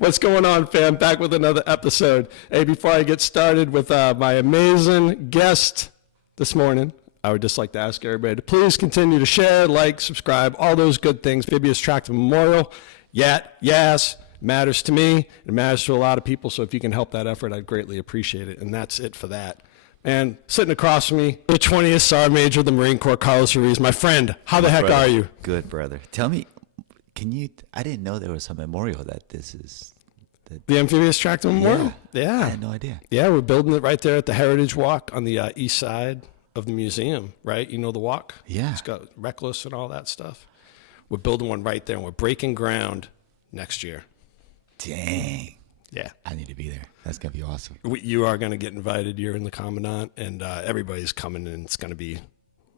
What's going on, fam? Back with another episode. Hey, before I get started with my amazing guest this morning, I would just like to ask everybody to please continue to share, like, subscribe, all those good things. Amphibious Tractor Memorial, yes, matters to me. It matters to a lot of people, so if you can help that effort, I'd greatly appreciate it. And that's it for that. And sitting across from me, the 20th Sergeant Major of the Marine Corps, Major Ruiz. My friend, how the heck are you? Good, brother. Tell me, I didn't know there was a memorial that this is. The Amphibious Tractor Memorial? Yeah. I had no idea. Yeah, we're building it right there at the Heritage Walk on the east side of the museum, right? You know the walk? Yeah. It's got Reckless and all that stuff. We're building one right there, and we're breaking ground next year. Dang. Yeah. I need to be there. That's going to be awesome. You are going to get invited. You're in the Commandant, and everybody's coming, and it's going to be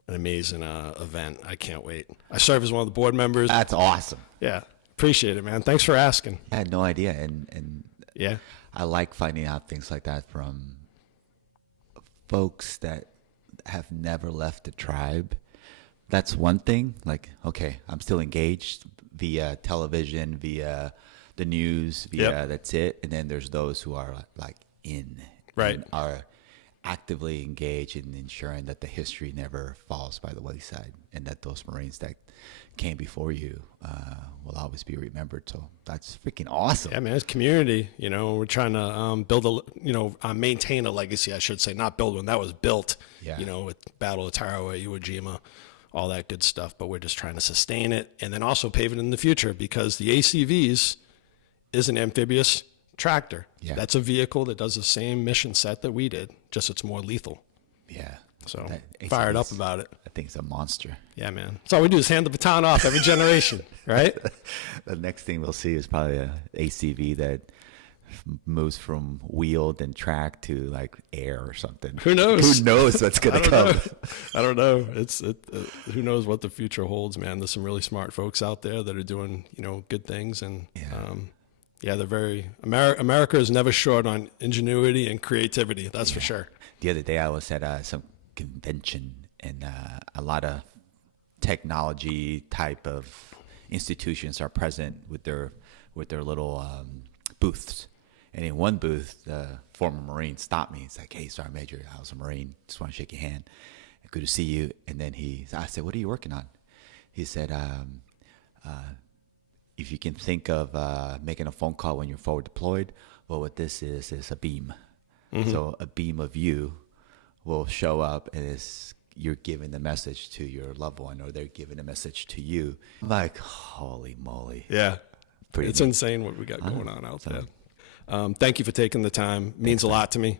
an amazing event. I can't wait. I serve as one of the board members. That's awesome. Yeah. Appreciate it, man. Thanks for asking. I had no idea, and yeah, I like finding out things like that from folks that have never left the tribe. That's one thing. Like, okay, I'm still engaged via television, via the news, via that's it. And then there's those who are like right, and are actively engaged in ensuring that the history never falls by the wayside, and that those Marines that came before you will always be remembered. So that's freaking awesome. Yeah, man, it's community. You know, we're trying to maintain a legacy, I should say, not build one. That was built, you know, with Battle of Tarawa, Iwo Jima, all that good stuff. But we're just trying to sustain it and then also pave it in the future, because the ACVs is an amphibious tractor. Yeah. That's a vehicle that does the same mission set that we did, just it's more lethal. Yeah. So fired up about it. I think it's a monster. Yeah, man. That's all we do is hand the baton off every generation, right? The next thing we'll see is probably a ACV that moves from wheeled and track to like air or something. Who knows? Who knows what's going to come? I don't know. Who knows what the future holds, man. There's some really smart folks out there that are doing, you know, good things. And they're very, America is never short on ingenuity and creativity. That's for sure. The other day I was at some convention, and a lot of technology type of institutions are present with their little booths. And in one booth, the former Marine stopped me. He's like, "Hey, Sergeant Major, I was a Marine. Just want to shake your hand. Good to see you." And then I said, "What are you working on?" He said, "If you can think of making a phone call when you're forward deployed, well, what this is a beam. Mm-hmm. So a beam of you will show up, and you're giving the message to your loved one, or they're giving a message to you." I'm like, holy moly. Yeah. It's insane what we got going on out there. Thank you for taking the time. It means a lot to me.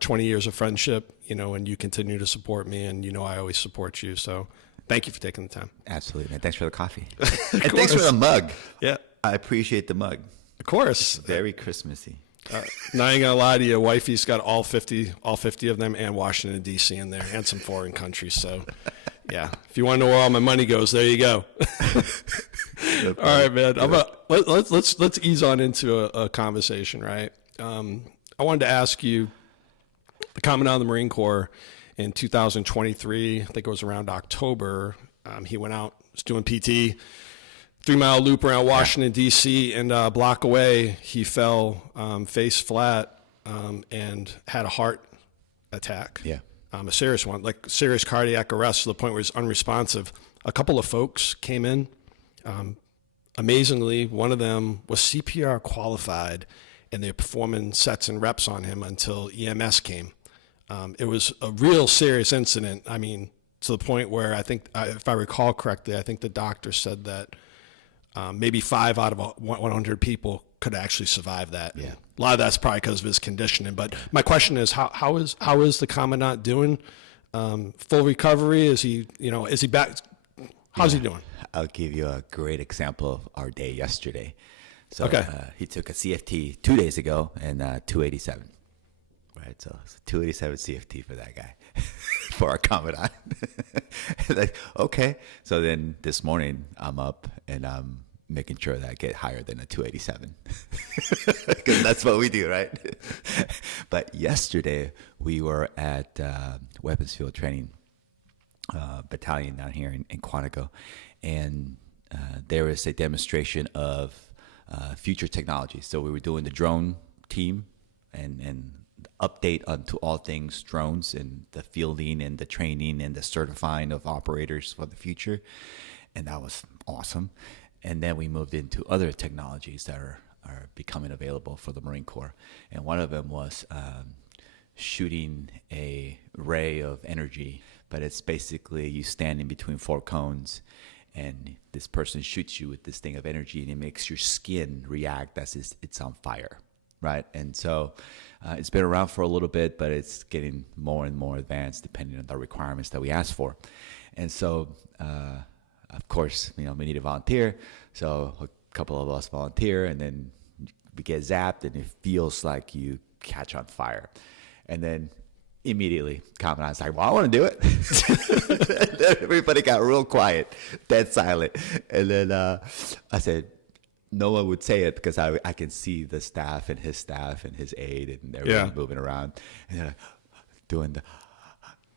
20 years of friendship, you know, and you continue to support me, and you know I always support you. So thank you for taking the time. Absolutely, man. Thanks for the coffee. And thanks for the mug. Yeah. I appreciate the mug. Of course. It's very Christmassy. Now I ain't gonna lie to you, wifey's got all 50 of them, and Washington D.C. in there, and some foreign countries. So, yeah, if you want to know where all my money goes, there you go. All right, man. Let's ease on into a conversation, right? I wanted to ask you, the Commandant of the Marine Corps in 2023, I think it was around October. He went out, was doing PT. 3-mile loop around Washington, D.C., and a block away, he fell face flat and had a heart attack. Yeah. A serious one, like serious cardiac arrest to the point where he's unresponsive. A couple of folks came in. Amazingly, one of them was CPR qualified, and they're performing sets and reps on him until EMS came. It was a real serious incident. I mean, to the point where I think, if I recall correctly, I think the doctor said that maybe 5 out of 100 people could actually survive that. Yeah. A lot of that's probably because of his conditioning. But my question is, how is the Commandant doing? Full recovery? Is he back? How's he doing? I'll give you a great example of our day yesterday. So okay. He took a CFT 2 days ago, and 287. Right, so it's a 287 CFT for that guy, for our Commandant. Like, okay. So then this morning I'm up and I'm making sure that I get higher than a 287, because that's what we do, right? But yesterday we were at weapons field training battalion down here in Quantico, and there was a demonstration of future technologies. So we were doing the drone team and update onto all things drones and the fielding and the training and the certifying of operators for the future. And that was awesome. And then we moved into other technologies that are becoming available for the Marine Corps. And one of them was shooting a ray of energy, but it's basically you stand in between 4 cones and this person shoots you with this thing of energy and it makes your skin react as if it's on fire, right? And so it's been around for a little bit, but it's getting more and more advanced depending on the requirements that we ask for. And so, of course, we need a volunteer. So a couple of us volunteer, and then we get zapped, and it feels like you catch on fire. And then immediately, Commandant's like, well, I want to do it. Everybody got real quiet, dead silent. And then I said, no one would say it because I can see the staff and his aide and everybody moving around. And they're doing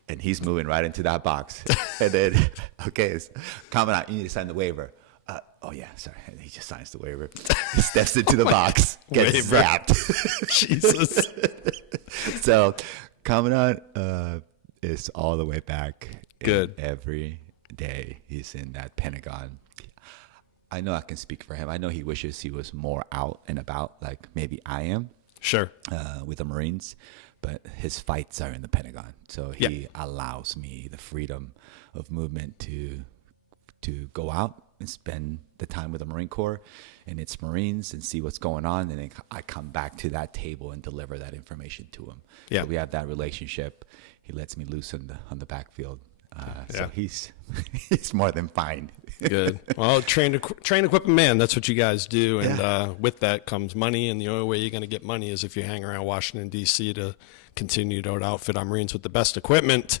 and he's moving right into that box. And then, okay, Commandant, you need to sign the waiver. Oh, yeah, sorry. And he just signs the waiver. He steps into the box, gets zapped. Jesus. So Commandant is all the way back. Good. Every day he's in that Pentagon. I know I can speak for him. I know he wishes he was more out and about, like maybe I am. Sure. With the Marines. But his fights are in the Pentagon. So he allows me the freedom of movement to go out and spend the time with the Marine Corps and its Marines and see what's going on. And then I come back to that table and deliver that information to him. Yeah. So we have that relationship. He lets me loose on the backfield. So he's more than fine. Good. Well, train, equip, and man. That's what you guys do. And with that comes money. And the only way you're going to get money is if you hang around Washington, D.C. to continue to outfit our Marines with the best equipment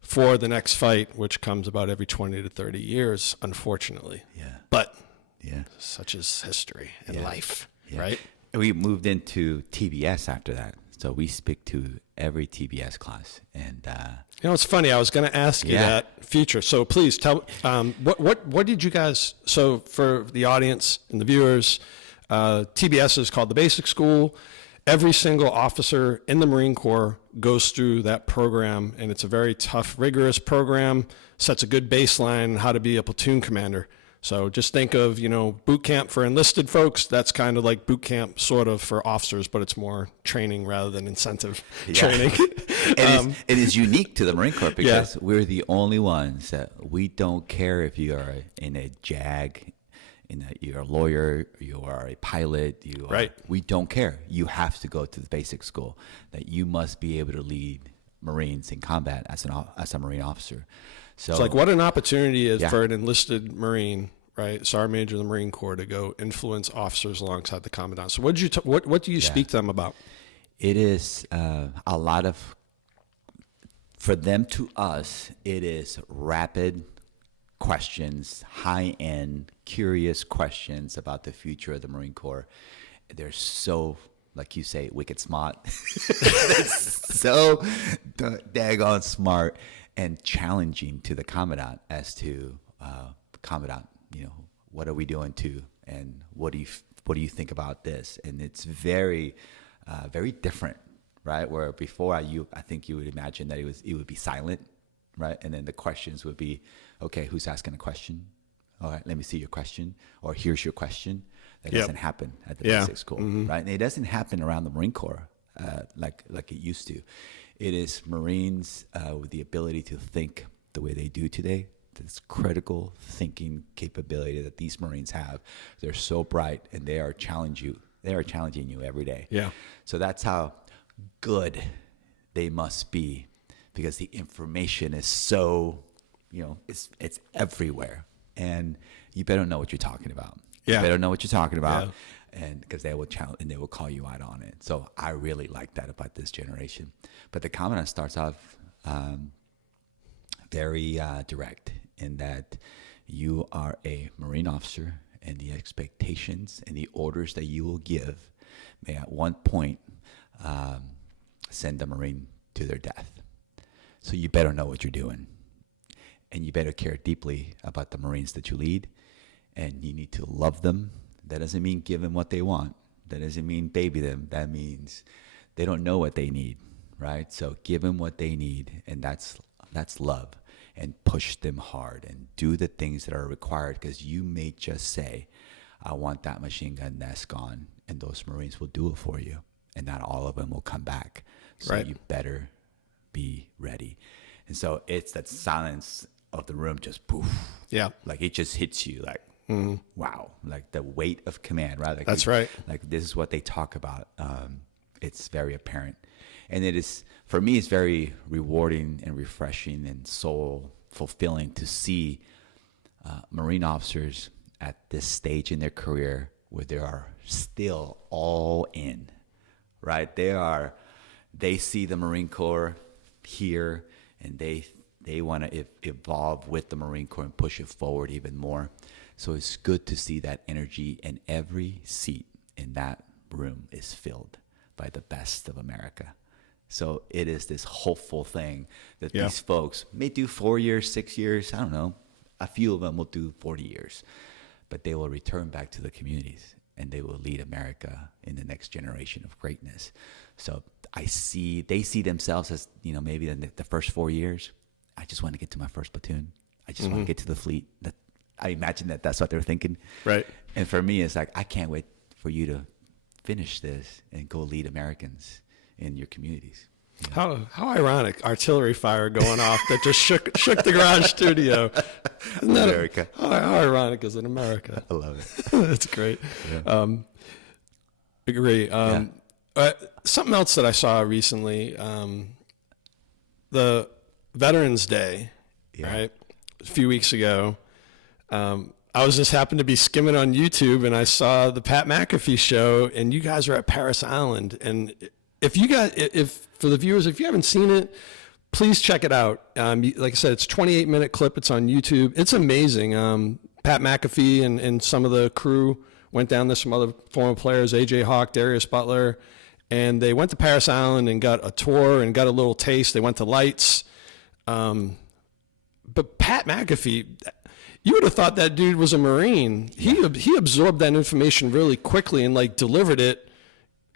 for the next fight, which comes about every 20 to 30 years, unfortunately. Yeah. But such is history and life, right? We moved into TBS after that. So we speak to every TBS class. And it's funny. I was going to ask you that future. So please tell what did you guys? So for the audience and the viewers, TBS is called the Basic School. Every single officer in the Marine Corps goes through that program, and it's a very tough, rigorous program. Sets a good baseline on how to be a platoon commander. So just think of, boot camp for enlisted folks. That's kind of like boot camp sort of for officers, but it's more training rather than incentive training. It is unique to the Marine Corps because we're the only ones that we don't care if you are in a JAG, you're a lawyer, you are a pilot, we don't care. You have to go to the basic school, that you must be able to lead Marines in combat as a Marine officer. So it's like what an opportunity is for an enlisted Marine, right? Sergeant Major of the Marine Corps to go influence officers alongside the Commandant. So what do you speak to them about? It is a lot of, for them to us, it is rapid questions, high-end, curious questions about the future of the Marine Corps. They're so, like you say, wicked smart. They're so daggone smart and challenging to the Commandant as to, Commandant, what are we doing too? And what do you think about this? And it's very, very different, right? Where before I think you would imagine that it would be silent, right? And then the questions would be, okay, who's asking a question? All right, let me see your question. Or here's your question. That doesn't happen at the basic school, right? And it doesn't happen around the Marine Corps like it used to. It is Marines with the ability to think the way they do today. This critical thinking capability that these Marines have. They're so bright, and they are challenging you every day. Yeah. So that's how good they must be, because the information is so, it's everywhere, and you better know what you're talking about. You better know what you're talking about, and because they will challenge and they will call you out on it. So I really like that about this generation. But the Commandant starts off very direct in that you are a Marine officer, and the expectations and the orders that you will give may at one point send the Marine to their death. So you better know what you're doing, and you better care deeply about the Marines that you lead, and you need to love them, That doesn't mean give them what they want. That doesn't mean baby them. That means they don't know what they need, right? So give them what they need, and that's love. And push them hard and do the things that are required, because you may just say, I want that machine gun nest gone, and those Marines will do it for you, and not all of them will come back. So Right. you better be ready. And so it's that silence of the room, just poof. Yeah. Like it just hits you like, wow, like the weight of command, right? Like That's right. Like this is what they talk about. It's very apparent. And it is, for me, it's very rewarding and refreshing and soul fulfilling to see Marine officers at this stage in their career where they are still all in, right? They see the Marine Corps here, and they want to evolve with the Marine Corps and push it forward even more. So it's good to see that energy, and every seat in that room is filled by the best of America. So it is this hopeful thing that these folks may do 4 years, 6 years, I don't know. A few of them will do 40 years, but they will return back to the communities, and they will lead America in the next generation of greatness. So they see themselves as, maybe the first 4 years, I just want to get to my first platoon. I just want to get to the fleet. I imagine that's what they're thinking. Right. And for me, it's like, I can't wait for you to finish this and go lead Americans in your communities. How ironic, artillery fire going off that just shook the garage studio. Isn't that America. How ironic is it, America? I love it. That's great. Yeah. Agree. Something else that I saw recently, the Veterans Day, right? A few weeks ago, I was just happened to be skimming on YouTube, and I saw the Pat McAfee show, and you guys are at Parris Island. And if for the viewers, if you haven't seen it, please check it out. Like I said, it's a 28-minute clip. It's on YouTube. It's amazing. Pat McAfee and some of the crew went down there, some other former players, AJ Hawk, Darius Butler, and they went to Parris Island and got a tour and got a little taste. They went to Lights. But Pat McAfee, you would have thought that dude was a Marine. He absorbed that information really quickly and delivered it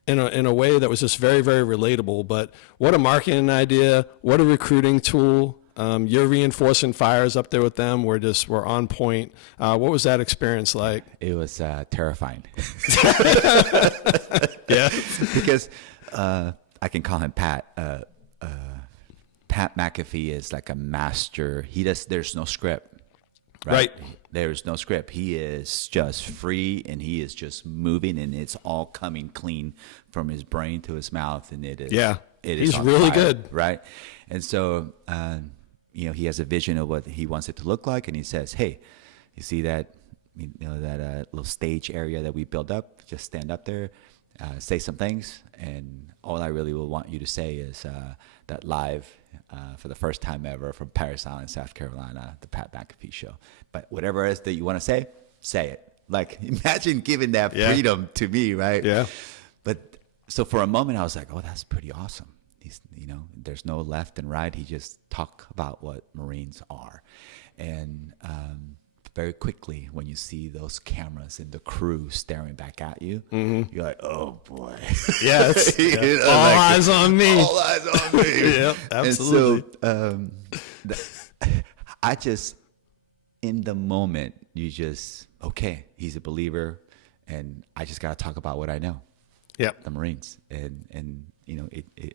in a way that was just very, very relatable. But what a marketing idea! What a recruiting tool! You're reinforcing fires up there with them. We're on point. What was that experience like? It was terrifying. Yeah, because I can call him Pat. Pat McAfee is like a master. There's no script. Right? There's no script. He is just free, and he is just moving, and it's all coming clean from his brain to his mouth, and it is. Yeah, he's really good, right? And so, he has a vision of what he wants it to look like, and he says, "Hey, you see that, that little stage area that we built up? Just stand up there, say some things, and all I really will want you to say is that live." For the first time ever from Parris Island, South Carolina, the Pat McAfee show. But whatever it is that you want to say it. Like, imagine giving that freedom to me, right? Yeah. But so for a moment, I was like, oh, that's pretty awesome. He's, there's no left and right. He just talk about what Marines are. And very quickly, when you see those cameras and the crew staring back at you, you're like, oh, boy. Yes. All eyes on me. All eyes on me. Yep, absolutely. And so I just, in the moment, okay, he's a believer, and I just got to talk about what I know. Yep. The Marines. And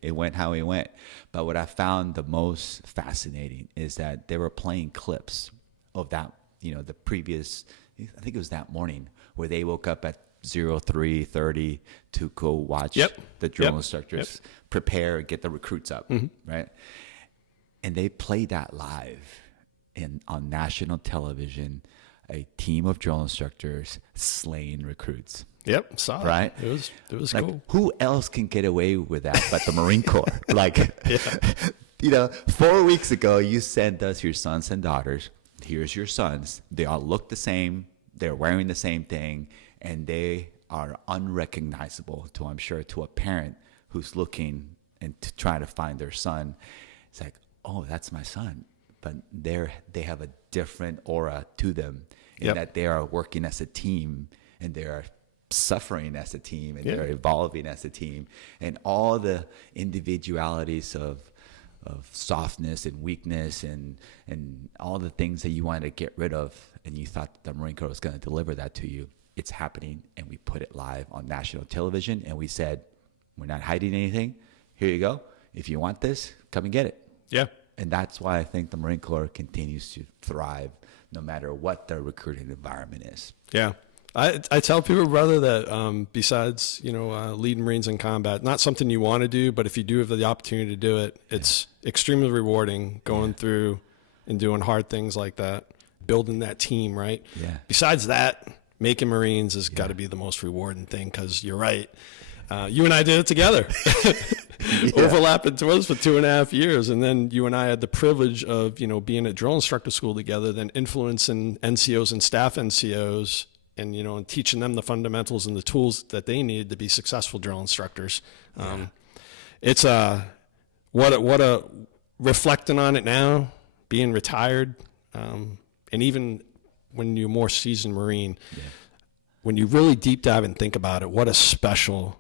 it went how it went. But what I found the most fascinating is that they were playing clips of that, the previous, I think it was that morning, where they woke up at 03:30 to go watch the drill instructors prepare, get the recruits up, right? And they played that live on national television, a team of drill instructors slaying recruits. Yep, saw it. Right? It was like, cool. Who else can get away with that but the Marine Corps? 4 weeks ago, you sent us your sons and daughters. Here's your sons. They all look the same. They're wearing the same thing, and they are unrecognizable I'm sure, to a parent who's looking and to try to find their son. It's like, oh, that's my son. But they have a different aura to them in that they are working as a team and they're suffering as a team, and they're evolving as a team, and all the individualities of softness and weakness and all the things that you wanted to get rid of, and you thought the Marine Corps was going to deliver that to you. It's happening, and we put it live on national television, and we said, we're not hiding anything. Here you go. If you want this, come and get it. Yeah. And that's why I think the Marine Corps continues to thrive no matter what the recruiting environment is. Yeah. I tell people, brother, that besides, leading Marines in combat, not something you want to do, but if you do have the opportunity to do it, it's extremely rewarding going through and doing hard things like that, building that team, right? Yeah. Besides that, making Marines has got to be the most rewarding thing, because you're right. You and I did it together. Overlapping to us for 2.5 years. And then you and I had the privilege of, being at drill instructor school together, then influencing NCOs and staff NCOs, and and teaching them the fundamentals and the tools that they needed to be successful drill instructors. It's what a reflecting on it now, being retired, and even when you're more seasoned Marine, when you really deep dive and think about it, what a special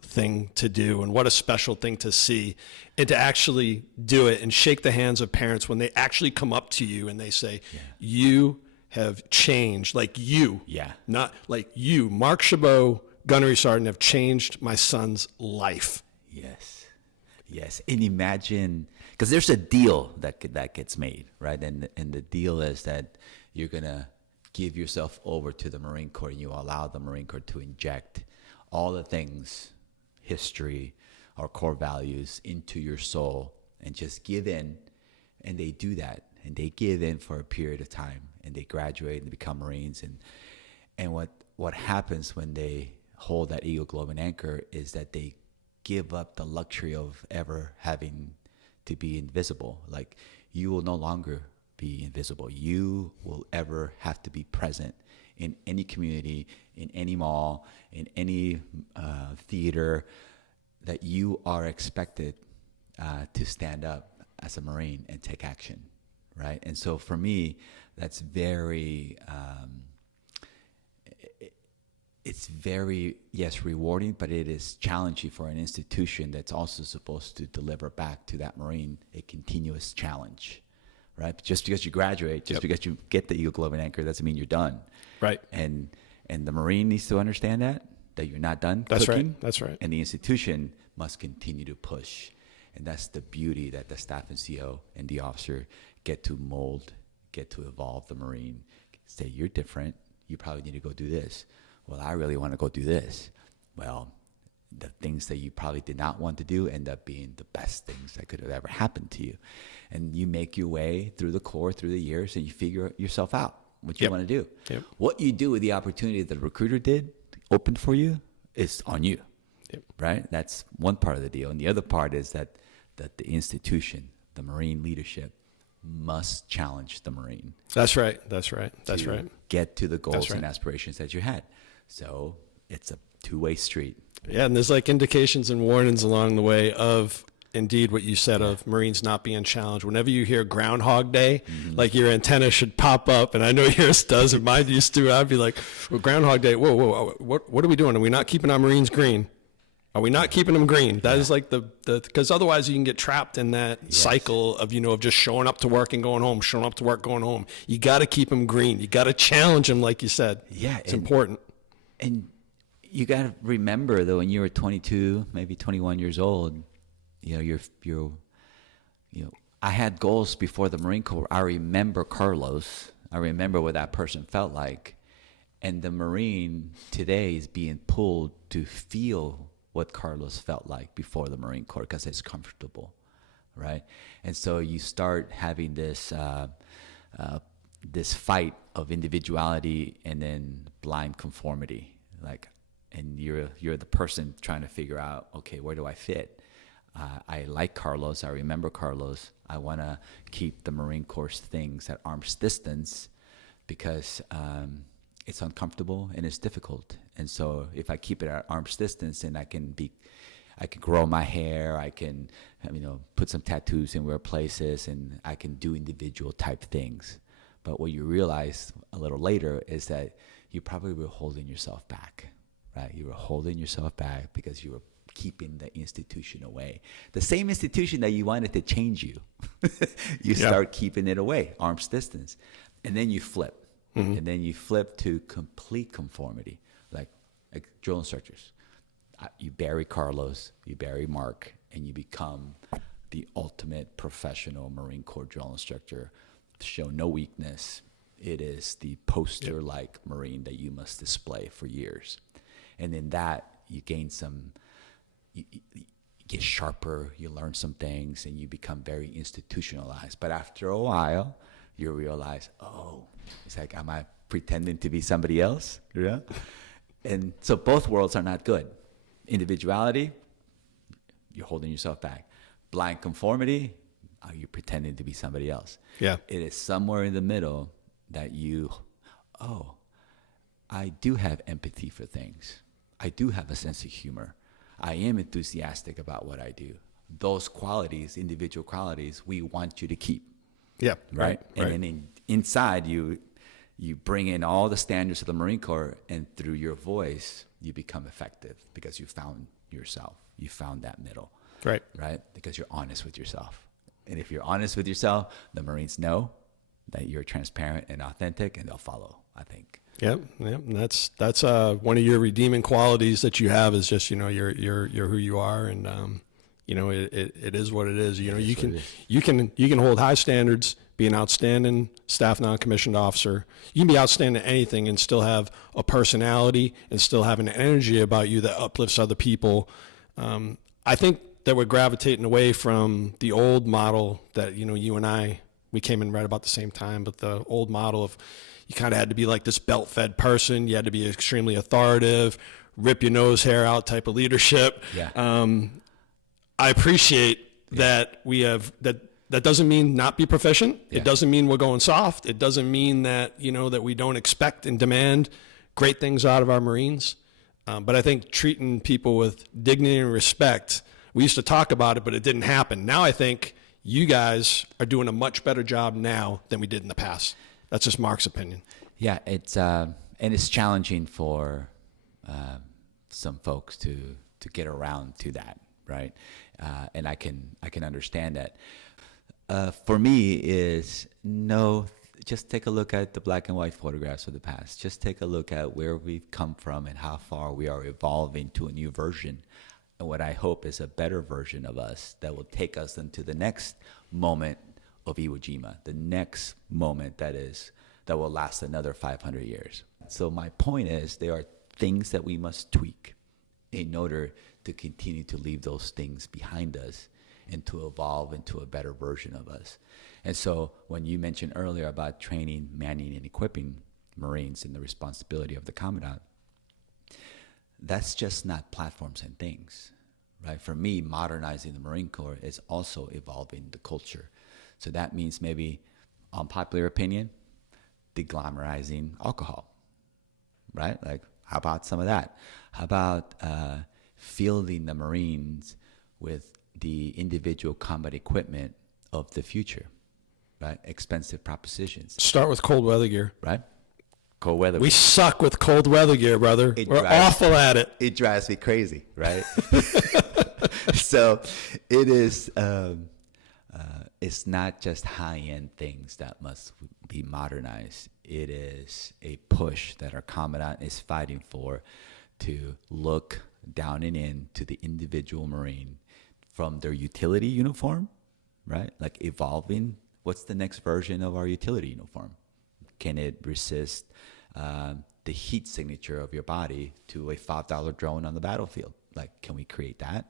thing to do, and what a special thing to see, and to actually do it and shake the hands of parents when they actually come up to you and they say, you have changed, not like you, Mark Chabot, Gunnery Sergeant, have changed my son's life. Yes. And imagine, because there's a deal that gets made, right? And the deal is that you're going to give yourself over to the Marine Corps, and you allow the Marine Corps to inject all the things, history, our core values into your soul, and just give in. And they do that, and they give in for a period of time, and they graduate and become Marines. And what happens when they hold that Eagle, Globe, and Anchor is that they give up the luxury of ever having to be invisible. Like, you will no longer be invisible. You will ever have to be present in any community, in any mall, in any theater, that you are expected to stand up as a Marine and take action, right? And so for me, that's very, it's very, yes, rewarding, but it is challenging for an institution that's also supposed to deliver back to that Marine a continuous challenge, right? Just because you graduate, just because you get the Eagle, Globe, and Anchor, doesn't mean you're done. Right. And the Marine needs to understand that you're not done That's cooking. right. That's right. And the institution must continue to push. And that's the beauty that the staff NCO and the officer get to mold, get to evolve the Marine. Say, you're different. You probably need to go do this. Well, I really want to go do this. Well, the things that you probably did not want to do end up being the best things that could have ever happened to you. And you make your way through the Corps, through the years, and you figure yourself out, what you want to do. What you do with the opportunity that the recruiter opened for you is on you, right? That's one part of the deal. And the other part is that the institution, the Marine leadership, must challenge the Marine. That's right. Get to the goals and aspirations that you had. So it's a two-way street. Yeah, and there's like indications and warnings along the way of indeed what you said of Marines not being challenged. Whenever you hear Groundhog Day, like your antenna should pop up, and I know yours does, and mine used to. I'd be like, well, Groundhog Day, whoa, what are we doing? Are we not keeping our Marines green? Are we not keeping them green? That is like the because otherwise you can get trapped in that cycle of, of just showing up to work and going home, showing up to work, going home. You got to keep them green. You got to challenge them, like you said. Yeah. It's important. And you got to remember, though, when you were 22, maybe 21 years old, I had goals before the Marine Corps. I remember Carlos. I remember what that person felt like. And the Marine today is being pulled to feel what Carlos felt like before the Marine Corps, because it's comfortable, right? And so you start having this this fight of individuality and then blind conformity, and you're the person trying to figure out, okay, where do I fit? I like Carlos. I remember Carlos. I want to keep the Marine Corps things at arm's distance because it's uncomfortable and it's difficult. And so if I keep it at arm's distance, then I can grow my hair, I can, put some tattoos in weird places, and I can do individual type things. But what you realize a little later is that you probably were holding yourself back, right? You were holding yourself back because you were keeping the institution away. The same institution that you wanted to change you, you start keeping it away, arm's distance. And then you flip. And then you flip to complete conformity, like drill instructors. You bury Carlos, you bury Mark, and you become the ultimate professional Marine Corps drill instructor. Show no weakness. It is the poster-like Marine that you must display for years. And in that, you gain some, you get sharper, you learn some things, and you become very institutionalized. But after a while, you realize, oh, it's like, am I pretending to be somebody else? Yeah. And so both worlds are not good. Individuality, you're holding yourself back. Blind conformity, are you pretending to be somebody else? Yeah. It is somewhere in the middle that I do have empathy for things. I do have a sense of humor. I am enthusiastic about what I do. Those qualities, individual qualities, we want you to keep. Yeah. Right. And then inside you bring in all the standards of the Marine Corps, and through your voice, you become effective because you found yourself. You found that middle. Right. Right. Because you're honest with yourself. And if you're honest with yourself, the Marines know that you're transparent and authentic, and they'll follow, I think. Yep. And that's one of your redeeming qualities that you have is just, you're who you are. And, it is what it is. You can hold high standards, be an outstanding staff non-commissioned officer. You can be outstanding at anything and still have a personality and still have an energy about you that uplifts other people. I think that we're gravitating away from the old model that, you and I, we came in right about the same time, but the old model of you kind of had to be like this belt-fed person. You had to be extremely authoritative, rip your nose hair out type of leadership. Yeah. I appreciate that we have that. That doesn't mean not be proficient. Yeah. It doesn't mean we're going soft. It doesn't mean that, that we don't expect and demand great things out of our Marines. But I think treating people with dignity and respect, we used to talk about it, but it didn't happen. Now I think you guys are doing a much better job now than we did in the past. That's just Mark's opinion. Yeah, it's challenging for some folks to get around to that, right? And I can understand that. For me is just take a look at the black and white photographs of the past. Just take a look at where we've come from and how far we are evolving to a new version, and what I hope is a better version of us that will take us into the next moment of Iwo Jima, the next moment that will last another 500 years. So my point is there are things that we must tweak in order to continue to leave those things behind us and to evolve into a better version of us. And so when you mentioned earlier about training, manning, and equipping Marines and the responsibility of the Commandant, that's just not platforms and things, right? For me, modernizing the Marine Corps is also evolving the culture. So that means maybe, unpopular opinion, deglamorizing alcohol, right? Like, how about some of that? How about fielding the Marines with the individual combat equipment of the future, right? Expensive propositions. Start with cold weather gear. Right? Cold weather. We suck with cold weather gear, brother. We're awful at it. It drives me crazy, right? So it is, it's not just high-end things that must be modernized. It is a push that our Commandant is fighting for to look down and in to the individual Marine from their utility uniform, right? Like evolving, what's the next version of our utility uniform? Can it resist the heat signature of your body to a $5 drone on the battlefield? Like, can we create that?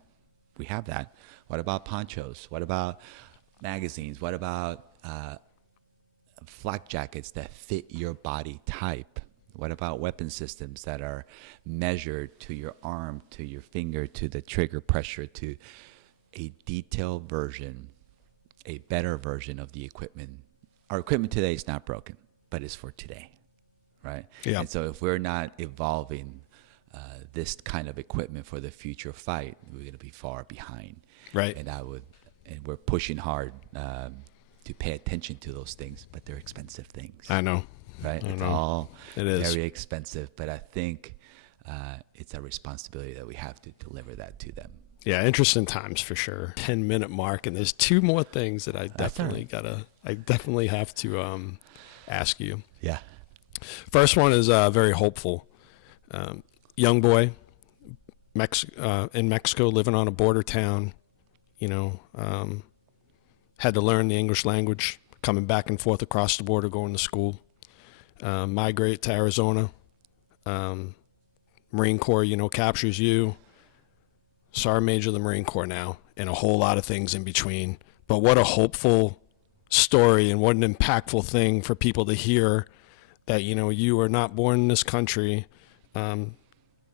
We have that. What about ponchos? What about magazines? What about flak jackets that fit your body type? What about weapon systems that are measured to your arm, to your finger, to the trigger pressure, to a detailed version, a better version of the equipment? Our equipment today is not broken, but it's for today, right? Yeah. And so if we're not evolving this kind of equipment for the future fight, we're going to be far behind. Right. And we're pushing hard to pay attention to those things, but they're expensive things. I know. right? It's know. all It is. very expensive, but I think it's a responsibility that we have to deliver that to them. Yeah, interesting times for sure. 10-minute mark, and there's two more things that I definitely have to ask you. Yeah. First one is very hopeful. Young boy, in Mexico, living on a border town, had to learn the English language, coming back and forth across the border, going to school, migrate to Arizona. Marine Corps, captures you. Sergeant Major of the Marine Corps now, and a whole lot of things in between. But what a hopeful story, and what an impactful thing for people to hear that, you were not born in this country, and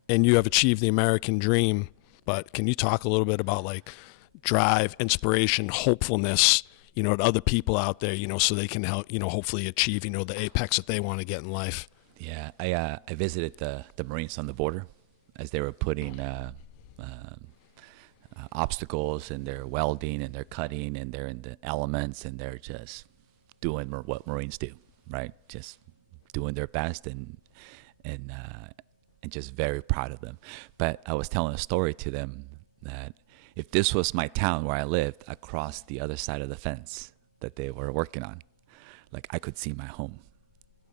you have achieved the American dream. But can you talk a little bit about like drive, inspiration, hopefulness, to other people out there, so they can help, hopefully achieve, the apex that they want to get in life? Yeah, I visited the Marines on the border as they were putting obstacles, and they're welding and they're cutting and they're in the elements and they're just doing what Marines do, right? Just doing their best and just very proud of them. But I was telling a story to them that if this was my town where I lived, across the other side of the fence that they were working on, like I could see my home,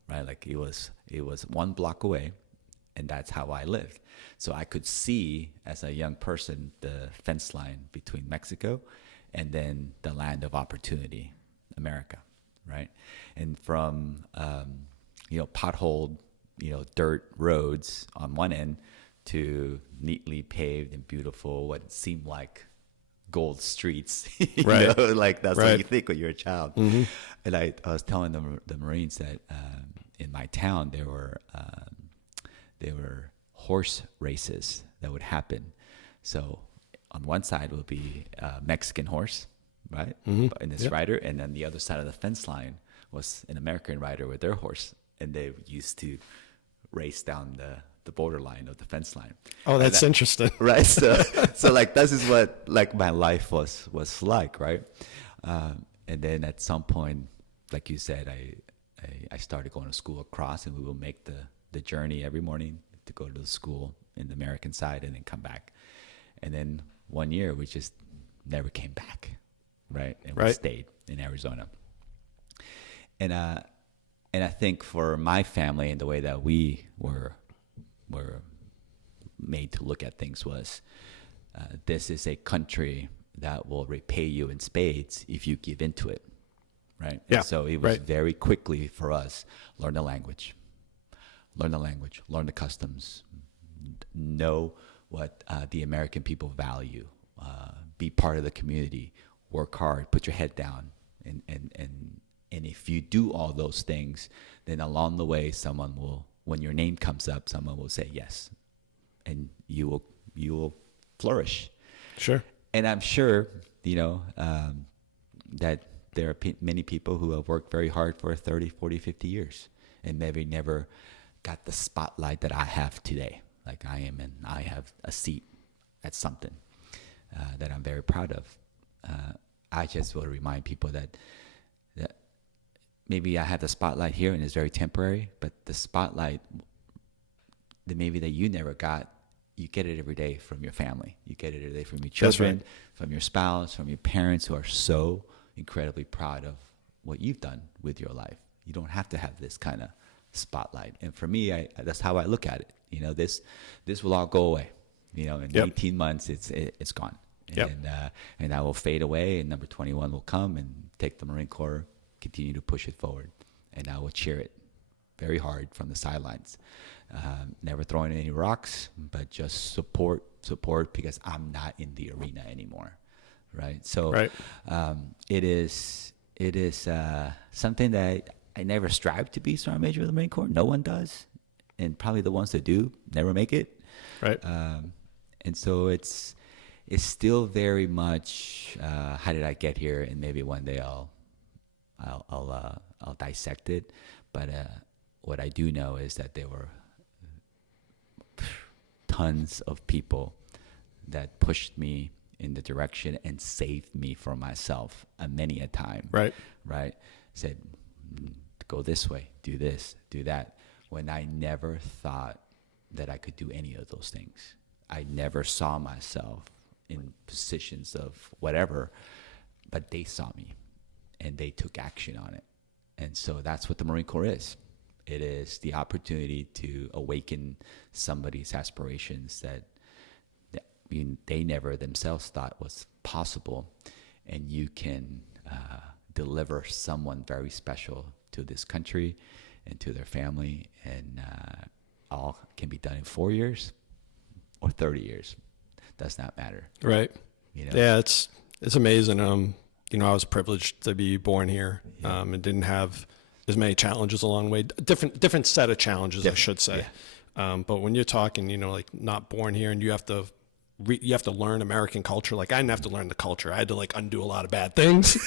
right? Like it was 1 block away, and that's how I lived. So I could see as a young person the fence line between Mexico and then the land of opportunity, America, right? And from potholed, dirt roads on one end to neatly paved and beautiful, what seemed like gold streets, Right. Like that's Right. what you think when you're a child. Mm-hmm. And I was telling the Marines that in my town there were horse races that would happen. So on one side will be a Mexican horse, right? Mm-hmm. And this Yep. rider, and then the other side of the fence line was an American rider with their horse, and they used to race down the borderline of the fence line. Oh, that's interesting. Right. So like this is what like my life was like, right? And then at some point, like you said, I started going to school across, and we will make the journey every morning to go to the school in the American side and then come back. And then one year we just never came back, right? And we Right. stayed in Arizona. And I think for my family and the way that we were made to look at things was, this is a country that will repay you in spades if you give into it, right? Yeah, And so it was right. very quickly for us, learn the language, learn the customs, know what the American people value, be part of the community, work hard, put your head down, and if you do all those things, then along the way, someone will, when your name comes up, someone will say yes, and you will flourish. Sure. And I'm sure, that there are many people who have worked very hard for 30, 40, 50 years and maybe never got the spotlight that I have today. Like I have a seat at something that I'm very proud of. I just will remind people that maybe I have the spotlight here and it's very temporary, but the spotlight that maybe that you never got, you get it every day from your family. You get it every day from your children, right. from your spouse, from your parents who are so incredibly proud of what you've done with your life. You don't have to have this kind of spotlight. And for me, that's how I look at it. This will all go away. In Yep. 18 months, it's gone. Yep. And that will fade away, and number 21 will come and take the Marine Corps, continue to push it forward. And I will cheer it very hard from the sidelines. Never throwing any rocks, but just support because I'm not in the arena anymore. Right. So Right. it is something that I never strive to be Sergeant Major of the Marine Corps. No one does. And probably the ones that do never make it. Right. And so it's still very much, how did I get here? And maybe one day I'll dissect it. But what I do know is that there were tons of people that pushed me in the direction and saved me from myself many a time. Right. Right. Said, go this way, do this, do that, when I never thought that I could do any of those things. I never saw myself in positions of whatever, but they saw me and they took action on it. And so that's what the Marine Corps is. It is the opportunity to awaken somebody's aspirations that they never themselves thought was possible, and you can deliver someone very special to this country and to their family, and all can be done in 4 years or 30 years. Does not matter. Right. You know? Yeah, it's amazing. You know, I was privileged to be born here, and didn't have as many challenges along the way. Different set of challenges, I should say. Yeah. But when you're talking, you know, like not born here, and you have to learn American culture. Like I didn't have to learn the culture. I had to like undo a lot of bad things,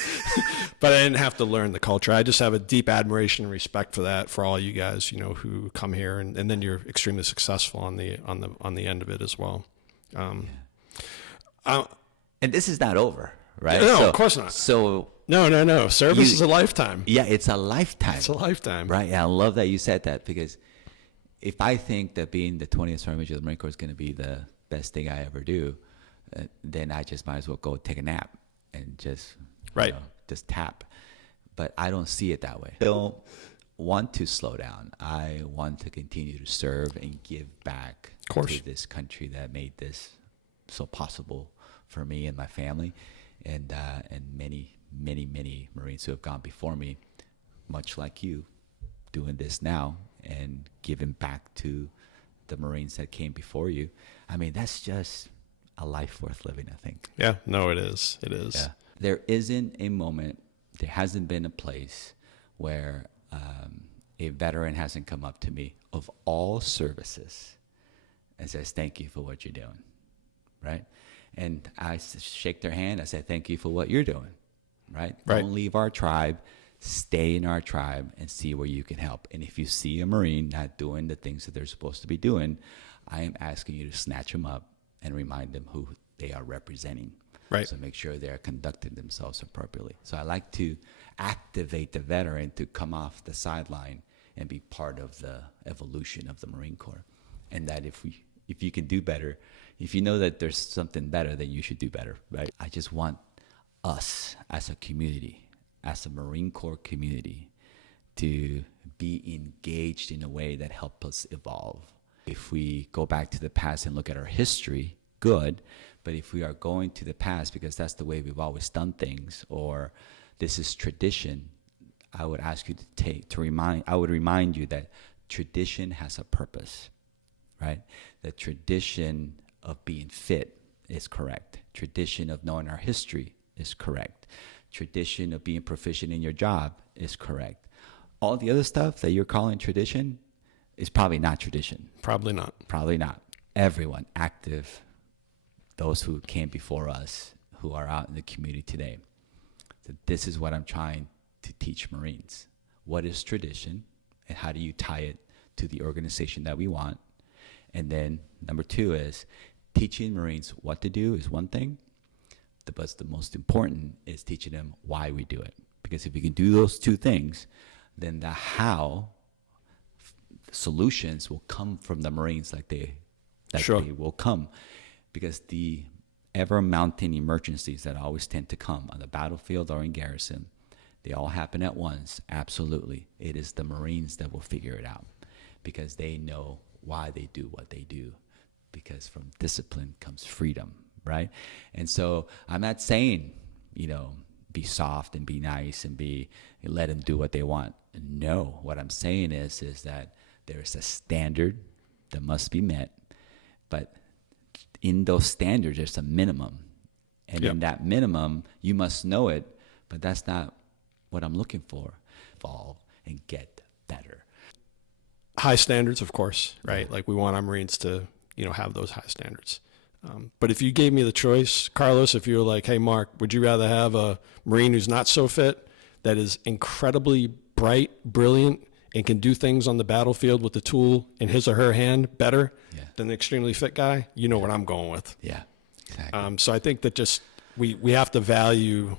but I didn't have to learn the culture. I just have a deep admiration and respect for that, for all you guys, you know, who come here, and then you're extremely successful on the end of it as well. And this is not over, right? No, of course not. So no. Service is a lifetime. Yeah, it's a lifetime. It's a lifetime. Right. And I love that you said that, because if I think that being the 20th Sergeant Major of the Marine Corps is going to be the best thing I ever do, then I just might as well go take a nap and just, just tap. But I don't see it that way. I don't want to slow down. I want to continue to serve and give back to this country that made this so possible for me and my family, and many Marines who have gone before me, much like you, doing this now and giving back to the Marines that came before you. I mean, that's just a life worth living, I think. Yeah, no, it is. It is. Yeah. There isn't a moment, there hasn't been a place where a veteran hasn't come up to me of all services and says, thank you for what you're doing, right? And I shake their hand. I say, thank you for what you're doing, right? Don't leave our tribe. Stay in our tribe and see where you can help. And if you see a Marine not doing the things that they're supposed to be doing, I am asking you to snatch them up and remind them who they are representing. Right. So make sure they're conducting themselves appropriately. So I like to activate the veteran to come off the sideline and be part of the evolution of the Marine Corps. And that if you can do better, if you know that there's something better, then you should do better, right? I just want us as a community, as a Marine Corps community, to be engaged in a way that helps us evolve. If we go back to the past and look at our history, good. But if we are going to the past because that's the way we've always done things, or this is tradition, I would ask you I would remind you that tradition has a purpose, right? The tradition of being fit is correct. Tradition of knowing our history is correct. Tradition of being proficient in your job is correct. All the other stuff that you're calling tradition is probably not tradition. Probably not. Probably not. Everyone active, those who came before us, who are out in the community today. So this is what I'm trying to teach Marines. What is tradition, and how do you tie it to the organization that we want? And then number two is teaching Marines what to do is one thing, but the most important is teaching them why we do it. Because if we can do those two things, then the how solutions will come from the Marines they will come. Because the ever-mounting emergencies that always tend to come on the battlefield or in garrison, they all happen at once, absolutely. It is the Marines that will figure it out, because they know why they do what they do. Because from discipline comes freedom, right? And so I'm not saying, be soft and be nice and let them do what they want. No, what I'm saying is that there's a standard that must be met, but in those standards, there's a minimum. And in that minimum, you must know it, but that's not what I'm looking for. Evolve and get better. High standards, of course, right? Like we want our Marines to, have those high standards. But if you gave me the choice, Carlos, if you were like, hey, Mark, would you rather have a Marine who's not so fit, that is incredibly bright, brilliant, and can do things on the battlefield with the tool in his or her hand better than the extremely fit guy? You know what I'm going with. Yeah, exactly. So I think that just we have to value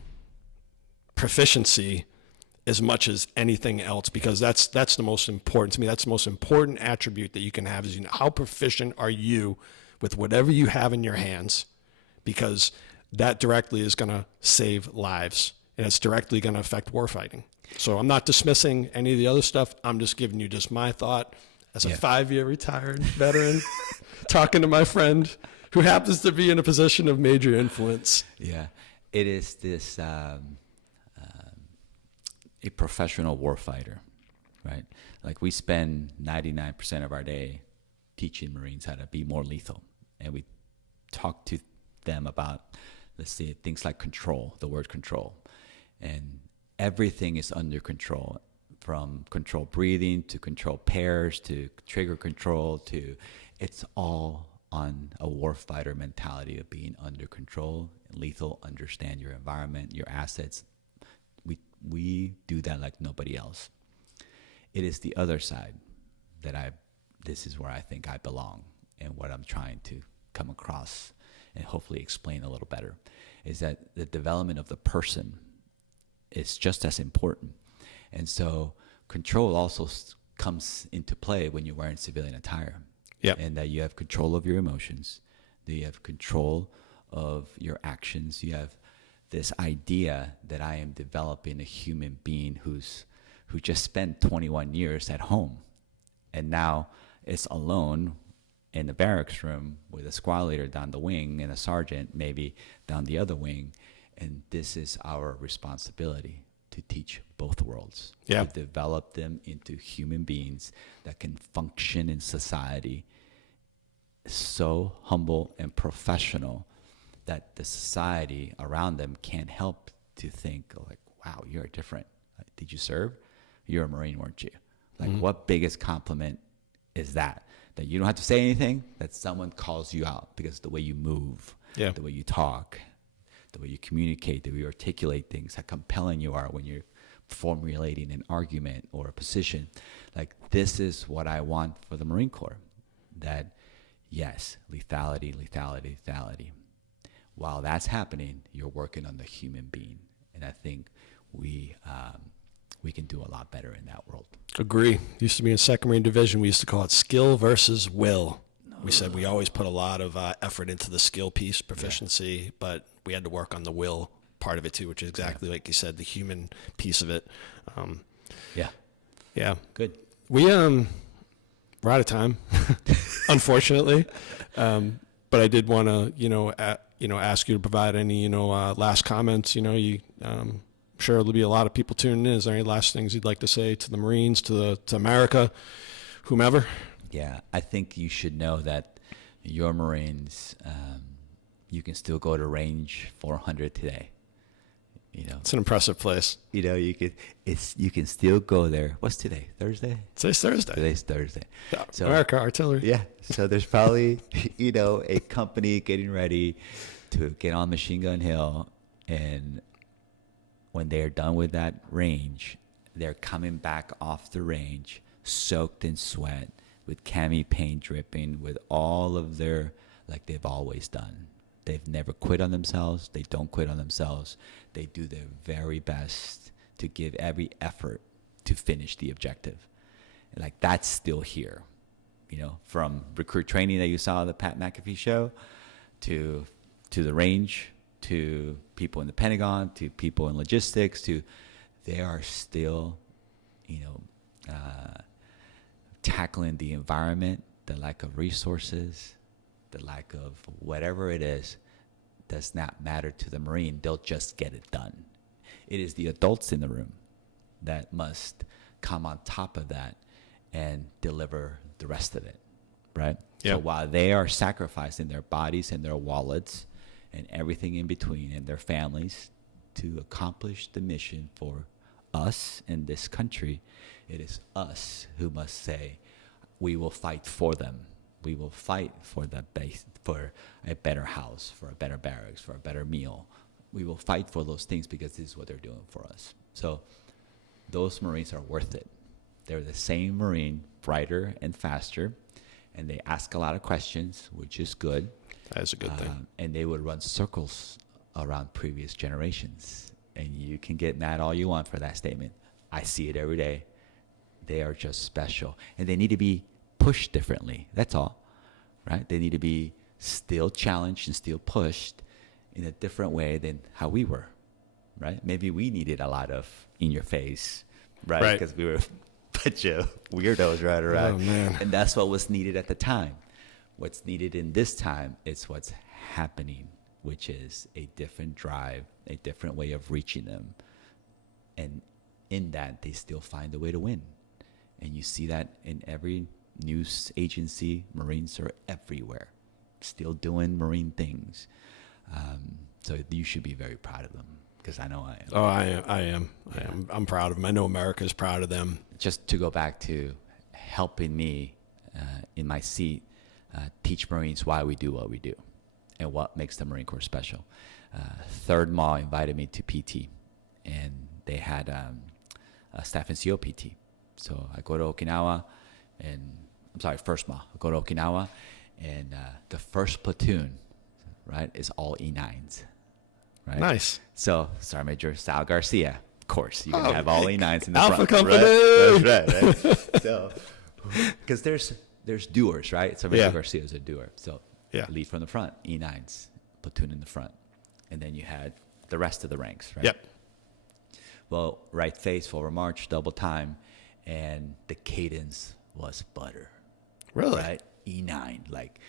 proficiency as much as anything else, because that's the most important to me. That's the most important attribute that you can have, is, how proficient are you with whatever you have in your hands, because that directly is going to save lives, and it's directly going to affect warfighting. So I'm not dismissing any of the other stuff. I'm just giving you just my thought as a 5-year retired veteran talking to my friend who happens to be in a position of major influence. Yeah, it is this a professional warfighter, right? Like, we spend 99% of our day teaching Marines how to be more lethal, and we talk to them about, let's say, things like control, the word control, and everything is under control, from control breathing to control pairs to trigger control to, it's all on a warfighter mentality of being under control, lethal, understand your environment, your assets. We do that like nobody else. It is the other side that this is where I think I belong, and what I'm trying to come across and hopefully explain a little better, is that the development of the person is just as important. And so control also comes into play when you're wearing civilian attire. Yep. And that you have control of your emotions, that you have control of your actions. You have this idea that I am developing a human being who just spent 21 years at home, and now is alone in the barracks room with a squad leader down the wing and a sergeant maybe down the other wing. And this is our responsibility, to teach both worlds, to develop them into human beings that can function in society, so humble and professional that the society around them can't help to think, like, wow, you're different. Did you serve? You're a Marine, weren't you? Like, what biggest compliment is that? That you don't have to say anything, that someone calls you out because the way you move, the way you talk, the way you communicate, the way you articulate things, how compelling you are when you're formulating an argument or a position. Like, this is what I want for the Marine Corps. That, yes, lethality, lethality, lethality. While that's happening, you're working on the human being. And I think we can do a lot better in that world. Agree. Used to be in 2nd Marine Division. We used to call it skill versus will. We said we always put a lot of effort into the skill piece, proficiency, but we had to work on the will part of it too, which is exactly like you said, the human piece of it. Yeah. Good. We're out of time, unfortunately. But I did want to, ask you to provide any, last comments. I'm sure there'll be a lot of people tuning in. Is there any last things you'd like to say to the Marines, to America, whomever? Yeah, I think you should know that your Marines, you can still go to range 400 today. It's an impressive place. You can still go there. What's today? Thursday? Today's Thursday. Today's Thursday. Yeah, so, America Artillery. Yeah. So there's probably, a company getting ready to get on Machine Gun Hill, and when they're done with that range, they're coming back off the range soaked in sweat, with cami paint dripping, with all of their, like they've always done. They've never quit on themselves. They don't quit on themselves. They do their very best to give every effort to finish the objective. Like, that's still here, from recruit training that you saw on the Pat McAfee show, to the range, to people in the Pentagon, to people in logistics, they are still, tackling the environment, the lack of resources, the lack of whatever it is, does not matter to the Marine. They'll just get it done. It is the adults in the room that must come on top of that and deliver the rest of it, right? Yep. So while they are sacrificing their bodies and their wallets and everything in between and their families to accomplish the mission for us in this country, it is us who must say, we will fight for them. We will fight for the base, for a better house, for a better barracks, for a better meal. We will fight for those things because this is what they're doing for us. So those Marines are worth it. They're the same Marine, brighter and faster, and they ask a lot of questions, which is good. That is a good thing. And they would run circles around previous generations. And you can get mad all you want for that statement, I see it every day. They are just special. And they need to be pushed differently. That's all, right? They need to be still challenged and still pushed in a different way than how we were, right? Maybe we needed a lot of in your face, right? Because we were a bunch of weirdos right around. Oh, man. And that's what was needed at the time. What's needed in this time is what's happening, which is a different drive, a different way of reaching them. And in that, they still find a way to win. And you see that in every news agency. Marines are everywhere, still doing Marine things. So you should be very proud of them, because I know I am. Oh, I am. I'm proud of them. I know America's proud of them. Just to go back to helping me in my seat, teach Marines why we do what we do and what makes the Marine Corps special. Third MAW invited me to PT, and they had a staff NCO PT. So I go to Okinawa, and first MAW. I go to Okinawa, and the first platoon, right, is all E9s. Right? Nice. So, Sergeant Major Sal Garcia, of course, you're going to have all E9s in the Alpha front. Company. Right? That's right. So, because there's doers, right? So Major Garcia is a doer. So, lead from the front, E9s, platoon in the front. And then you had the rest of the ranks, right? Yep. Well, right face, forward march, double time, and the cadence was butter. Really? Right? E9, like,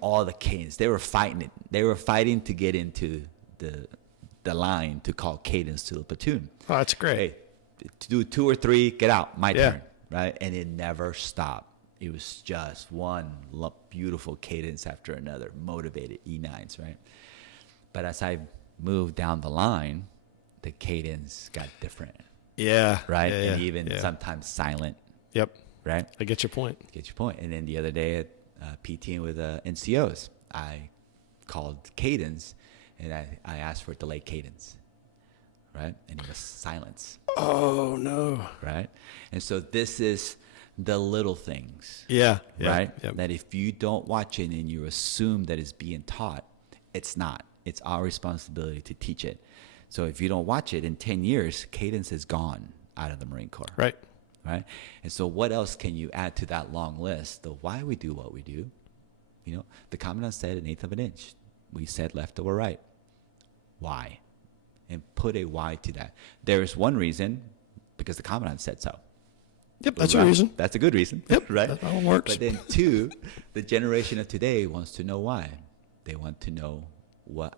all the cadence. They were fighting it. They were fighting to get into the line to call cadence to the platoon. Oh, that's great. Hey, to do 2 or 3, get out, my turn, right? And it never stopped. It was just one beautiful cadence after another, motivated E9s, right? But as I moved down the line, the cadence got different. Yeah. Right? Yeah, and even sometimes silent. Yep. Right? I get your point. And then the other day at PTing with NCOs, I called cadence, and I asked for delayed cadence, right? And it was silence. Oh, no. Right? And so this is the little things. Yeah. Right? Yep. That if you don't watch it and you assume that it's being taught, it's not. It's our responsibility to teach it. So if you don't watch it, in 10 years, cadence is gone out of the Marine Corps. Right. Right? And so what else can you add to that long list of why we do what we do? The Commandant said 1/8 of an inch. We said left or right. Why? And put a why to that. There is one reason, because the Commandant said so. Yep, that's a reason. That's a good reason. Yep, right? That's how it works. But then 2, the generation of today wants to know why. They want to know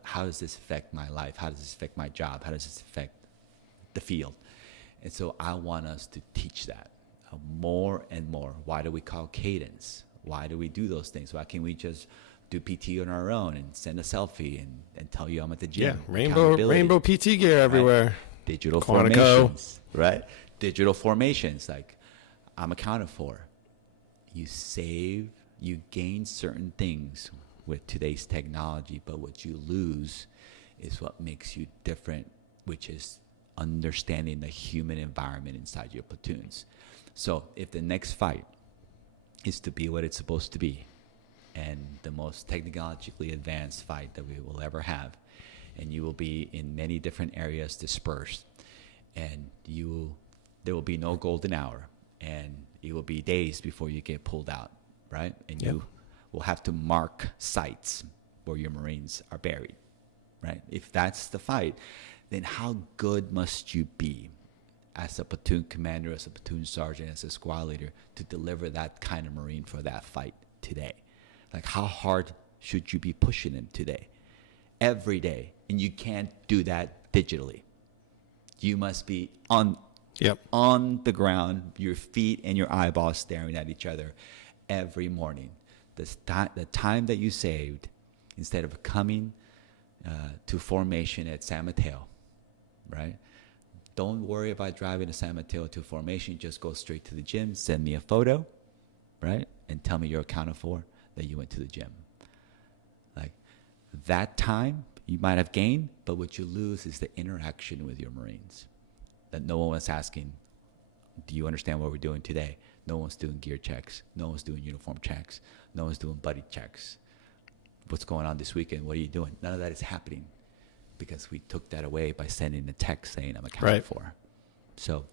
how does this affect my life? How does this affect my job? How does this affect the field? And so I want us to teach that more and more. Why do we call cadence? Why do we do those things? Why can't we just do PT on our own and send a selfie and tell you I'm at the gym? Yeah, rainbow PT gear everywhere. Right? Digital Quantico. formations, right? Digital formations, like I'm accounted for. You gain certain things with today's technology, but what you lose is what makes you different, which is understanding the human environment inside your platoons. So if the next fight is to be what it's supposed to be, and the most technologically advanced fight that we will ever have, and you will be in many different areas dispersed, and there will be no golden hour, and it will be days before you get pulled out, right? And you will have to mark sites where your Marines are buried, right? If that's the fight, then how good must you be as a platoon commander, as a platoon sergeant, as a squad leader to deliver that kind of Marine for that fight today? Like, how hard should you be pushing them today? Every day. And you can't do that digitally. You must be on the ground, your feet and your eyeballs staring at each other every morning. The time that you saved, instead of coming to formation at San Mateo, right? Don't worry about driving to San Mateo to formation. Just go straight to the gym, send me a photo, right? And tell me you're accounted for, that you went to the gym. Like, that time you might have gained, but what you lose is the interaction with your Marines. That no one was asking, do you understand what we're doing today? No one's doing gear checks. No one's doing uniform checks. No one's doing buddy checks. What's going on this weekend? What are you doing? None of that is happening because we took that away by sending a text saying I'm accounted for. So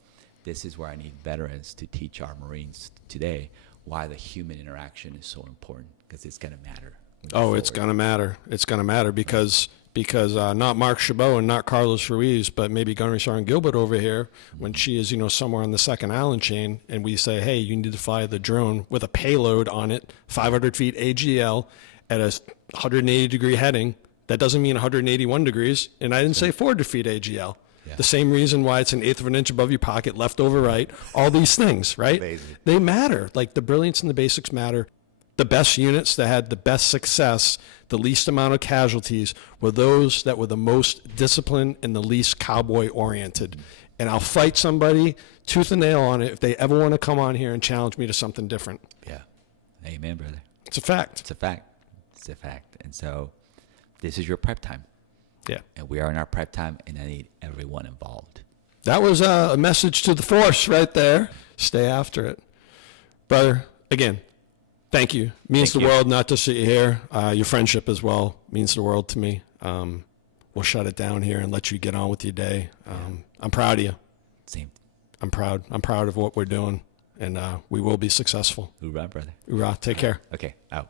this is where I need veterans to teach our Marines today why the human interaction is so important, because it's going to matter. Oh, it's going to matter. It's going to matter because not Mark Chabot and not Carlos Ruiz, but maybe Gunnery Sergeant Gilbert over here, when she is, somewhere on the second island chain, and we say, hey, you need to fly the drone with a payload on it, 500 feet AGL at a 180-degree heading. That doesn't mean 181 degrees, and I didn't say 400 feet AGL. Yeah. The same reason why it's an eighth of an inch above your pocket, left over right, all these things, right? Amazing. They matter. Like, the brilliance and the basics matter. The best units that had the best success, the least amount of casualties, were those that were the most disciplined and the least cowboy-oriented. And I'll fight somebody tooth and nail on it if they ever want to come on here and challenge me to something different. Yeah. Amen, brother. It's a fact. It's a fact. It's a fact. And so this is your prep time. Yeah. And we are in our prep time, and I need everyone involved. That was a message to the force right there. Stay after it. Brother, again, thank you. Means the world not to see you here. Your friendship as well means the world to me. We'll shut it down here and let you get on with your day. I'm proud of you. Same. I'm proud. I'm proud of what we're doing, and we will be successful. Hoorah, brother. Hoorah. Take care. Okay, out.